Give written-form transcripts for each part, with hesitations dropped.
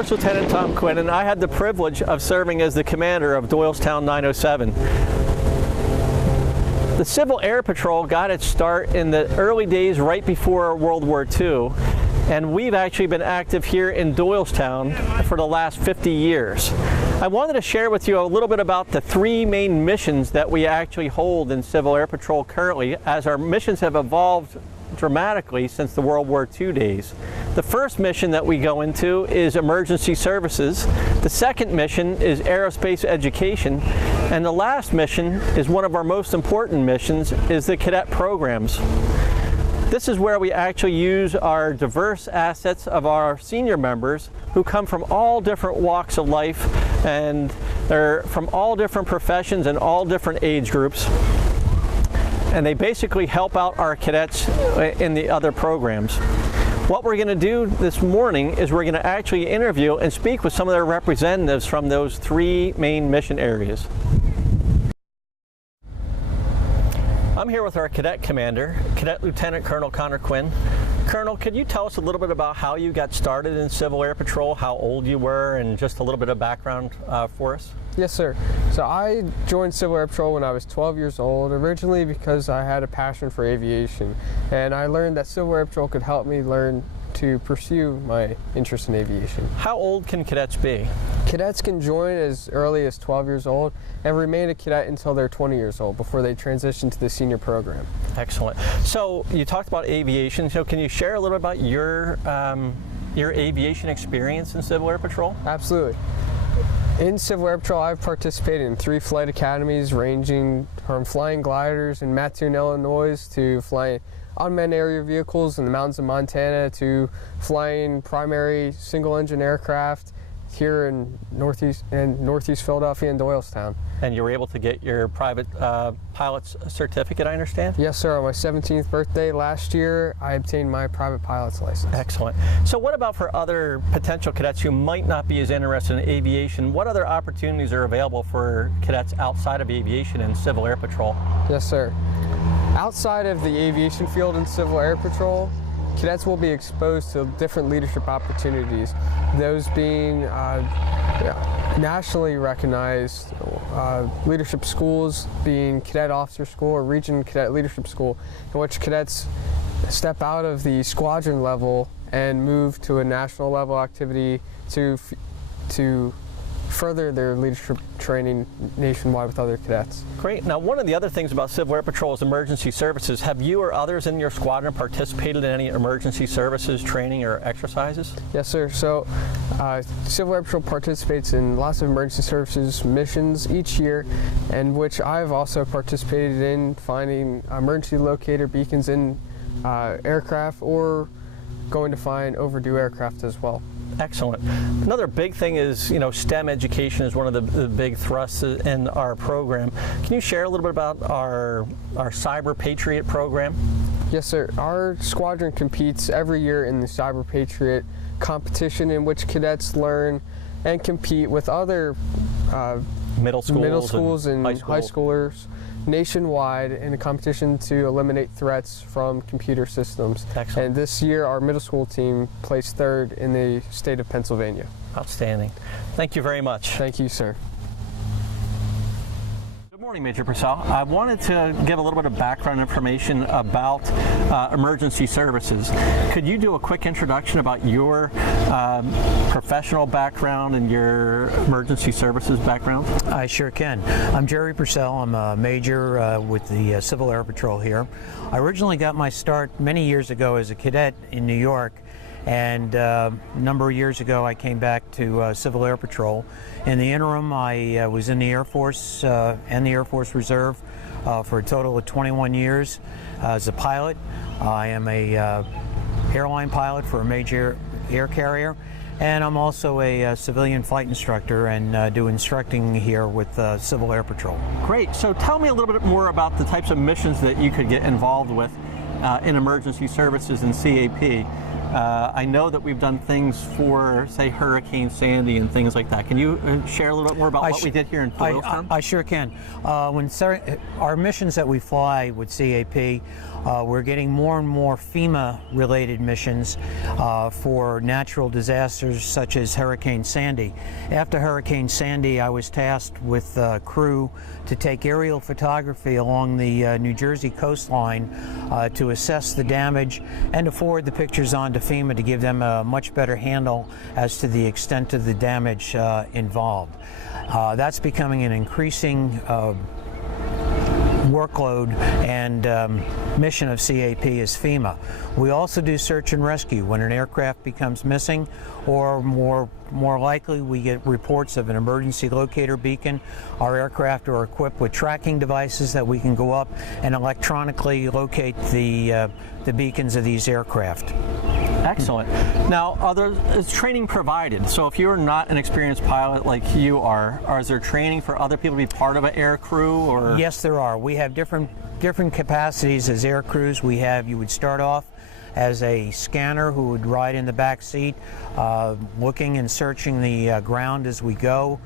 First Lieutenant Tom Quinn, and I had the privilege of serving as the commander of Doylestown 907. The Civil Air Patrol got its start in the early days right before World War II, and we've actually been active here in Doylestown for the last 50 years. I wanted to share with you a little bit about the three main missions that we actually hold in Civil Air Patrol currently, as our missions have evolved dramatically since the World War II days. The first mission that we go into is emergency services. The second mission is aerospace education. And the last mission is one of our most important missions, is the cadet programs. This is where we actually use our diverse assets of our senior members who come from all different walks of life, and they're from all different professions and all different age groups. And they basically help out our cadets in the other programs. What we're going to do this morning is we're going to actually interview and speak with some of their representatives from those three main mission areas. I'm here with our cadet commander, Cadet Lieutenant Colonel Connor Quinn. Colonel, could you tell us a little bit about how you got started in Civil Air Patrol, how old you were, and just a little bit of background for us? Yes, sir. So I joined Civil Air Patrol when I was 12 years old, originally because I had a passion for aviation. And I learned that Civil Air Patrol could help me learn to pursue my interest in aviation. How old can cadets be? Cadets can join as early as 12 years old and remain a cadet until they're 20 years old before they transition to the senior program. Excellent. So you talked about aviation. So can you share a little bit about your aviation experience in Civil Air Patrol? Absolutely. In Civil Air Patrol, I've participated in 3 flight academies ranging from flying gliders in Mattoon, Illinois to flying unmanned aerial vehicles in the mountains of Montana to flying primary single-engine aircraft here in Northeast Philadelphia and Doylestown. And you were able to get your private pilot's certificate, I understand? Yes, sir. On my 17th birthday last year, I obtained my private pilot's license. Excellent. So what about for other potential cadets who might not be as interested in aviation? What other opportunities are available for cadets outside of aviation in Civil Air Patrol? Yes, sir. Outside of the aviation field in Civil Air Patrol, cadets will be exposed to different leadership opportunities, those being nationally recognized leadership schools, being Cadet Officer School or Region Cadet Leadership School, in which cadets step out of the squadron level and move to a national level activity to further their leadership training nationwide with other cadets. Great. Now, one of the other things about Civil Air Patrol is emergency services. Have you or others in your squadron participated in any emergency services training or exercises? Yes, sir. So Civil Air Patrol participates in lots of emergency services missions each year, and which I've also participated in finding emergency locator beacons in aircraft or going to find overdue aircraft as well. Excellent. Another big thing is, STEM education is one of the big thrusts in our program. Can you share a little bit about our Cyber Patriot program? Yes, sir. Our squadron competes every year in the Cyber Patriot competition, in which cadets learn and compete with other middle schools and high schoolers nationwide in a competition to eliminate threats from computer systems. Excellent. And this year our middle school team placed 3rd in the state of Pennsylvania. Outstanding. Thank you very much. Thank you, sir. Good morning, Major Purcell. I wanted to give a little bit of background information about emergency services. Could you do a quick introduction about your professional background and your emergency services background? I sure can. I'm Jerry Purcell. I'm a major with the Civil Air Patrol here. I originally got my start many years ago as a cadet in New York, and a number of years ago I came back to Civil Air Patrol. In the interim, I was in the Air Force and the Air Force Reserve for a total of 21 years as a pilot. I am a airline pilot for a major air carrier, and I'm also a civilian flight instructor and do instructing here with Civil Air Patrol. Great. So tell me a little bit more about the types of missions that you could get involved with in emergency services and CAP. I know that we've done things for, say, Hurricane Sandy and things like that. Can you share a little bit more about what we did here in Doylestown? I sure can. Our missions that we fly with CAP, we're getting more and more FEMA-related missions for natural disasters such as Hurricane Sandy. After Hurricane Sandy, I was tasked with a crew to take aerial photography along the New Jersey coastline to assess the damage and to forward the pictures on to FEMA to give them a much better handle as to the extent of the damage involved. That's becoming an increasing workload and mission of CAP is FEMA. We also do search and rescue when an aircraft becomes missing, or more likely we get reports of an emergency locator beacon. Our aircraft are equipped with tracking devices that we can go up and electronically locate the beacons of these aircraft. Excellent. Now, is training provided? So if you're not an experienced pilot like you are, is there training for other people to be part of an air crew? Or? Yes, there are. We have different capacities as air crews. You would start off as a scanner who would ride in the back seat, looking and searching the ground as we go,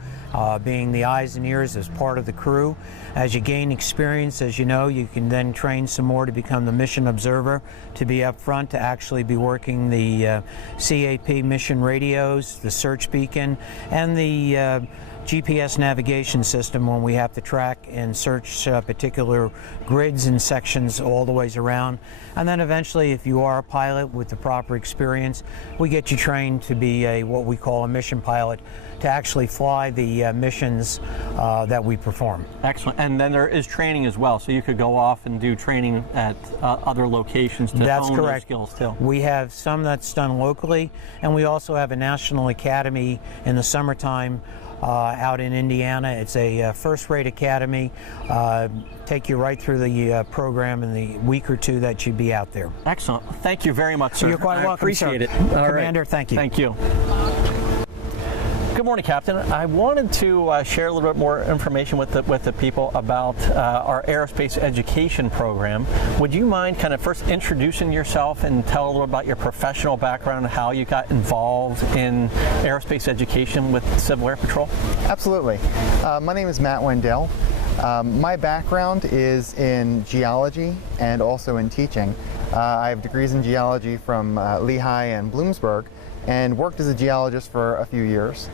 being the eyes and ears as part of the crew. As you gain experience, as you know, you can then train some more to become the mission observer, to be up front, to actually be working the CAP mission radios, the search beacon, and the GPS navigation system when we have to track and search particular grids and sections all the ways around. And then eventually, if you are a pilot with the proper experience, we get you trained to be what we call a mission pilot, to actually fly the missions that we perform. Excellent. And then there is training as well, so you could go off and do training at other locations to hone those skills too. We have some that's done locally, and we also have a national academy in the summertime out in Indiana. It's a first-rate academy. Take you right through the program in the week or two that you'd be out there. Excellent. Thank you very much, sir. You're quite welcome, appreciate it. Commander, right. Thank you. Thank you. Good morning, Captain. I wanted to share a little bit more information with the people about our Aerospace Education program. Would you mind kind of first introducing yourself and tell a little about your professional background and how you got involved in Aerospace Education with Civil Air Patrol? Absolutely. My name is Matt Wendell. My background is in geology and also in teaching. I have degrees in geology from Lehigh and Bloomsburg, and worked as a geologist for a few years.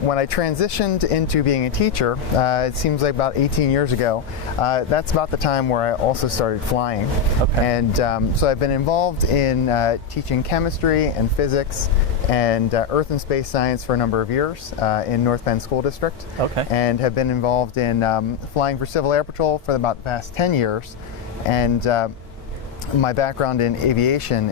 When I transitioned into being a teacher, it seems like about 18 years ago, that's about the time where I also started flying. Okay. And so I've been involved in teaching chemistry and physics and earth and space science for a number of years in North Bend School District. Okay. And have been involved in flying for Civil Air Patrol for about the past 10 years. And my background in aviation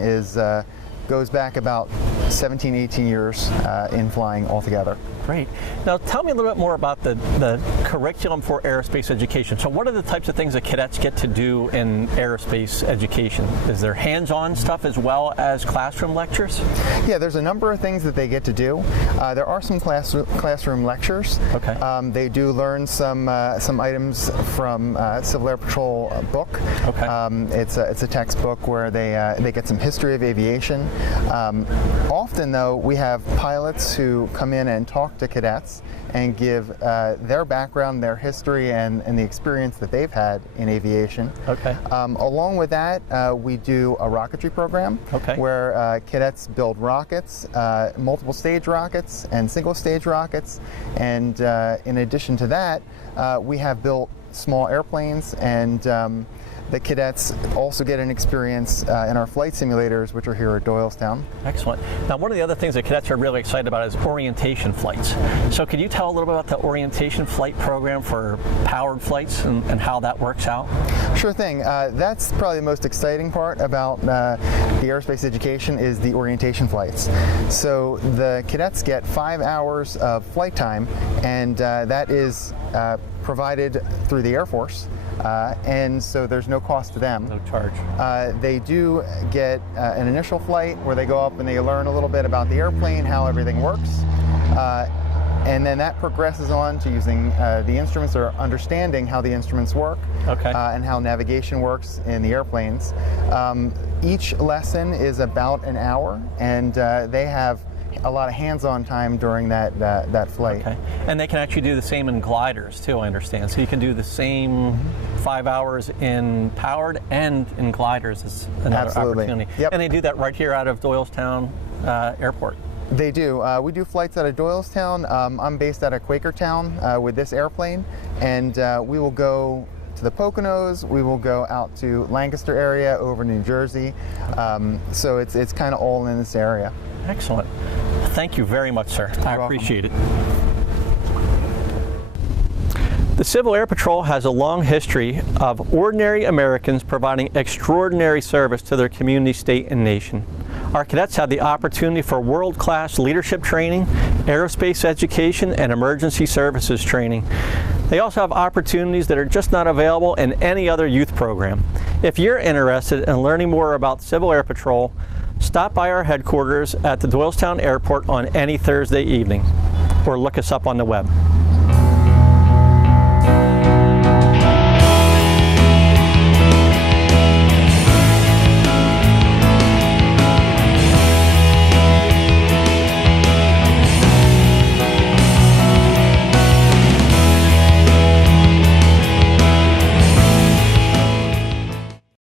goes back about 17, 18 years in flying altogether. Great. Now tell me a little bit more about the curriculum for aerospace education. So what are the types of things that cadets get to do in aerospace education? Is there hands-on stuff as well as classroom lectures? Yeah, there's a number of things that they get to do. There are some classroom lectures. Okay. They do learn some items from Civil Air Patrol book. Okay. It's a textbook where they get some history of aviation. Often, though, we have pilots who come in and talk to cadets and give their background, their history, and the experience that they've had in aviation. Okay. Along with that, we do a rocketry program. Okay. Where cadets build rockets, multiple stage rockets and single stage rockets, and in addition to that, we have built small airplanes, and the cadets also get an experience in our flight simulators, which are here at Doylestown. Excellent. Now, one of the other things that cadets are really excited about is orientation flights. So could you tell a little bit about the orientation flight program for powered flights and how that works out? Sure thing. That's probably the most exciting part about the aerospace education is the orientation flights. So the cadets get 5 hours of flight time, and that is provided through the Air Force. And so there's no cost to them. No charge. They do get an initial flight where they go up and they learn a little bit about the airplane, how everything works. and then that progresses on to using the instruments, or understanding how the instruments work, and how navigation works in the airplanes. Each lesson is about an hour, and they have a lot of hands-on time during that flight. Okay. And they can actually do the same in gliders too, I understand. So you can do the same 5 hours in powered and in gliders is another opportunity. Yep. And they do that right here out of Doylestown Airport. They do. We do flights out of Doylestown. I'm based out of Quakertown with this airplane, and we will go to the Poconos. We will go out to Lancaster area, over New Jersey. So it's kind of all in this area. Excellent. Thank you very much, sir. I appreciate it. The Civil Air Patrol has a long history of ordinary Americans providing extraordinary service to their community, state, and nation. Our cadets have the opportunity for world-class leadership training, aerospace education, and emergency services training. They also have opportunities that are just not available in any other youth program. If you're interested in learning more about Civil Air Patrol, stop by our headquarters at the Doylestown Airport on any Thursday evening, or look us up on the web.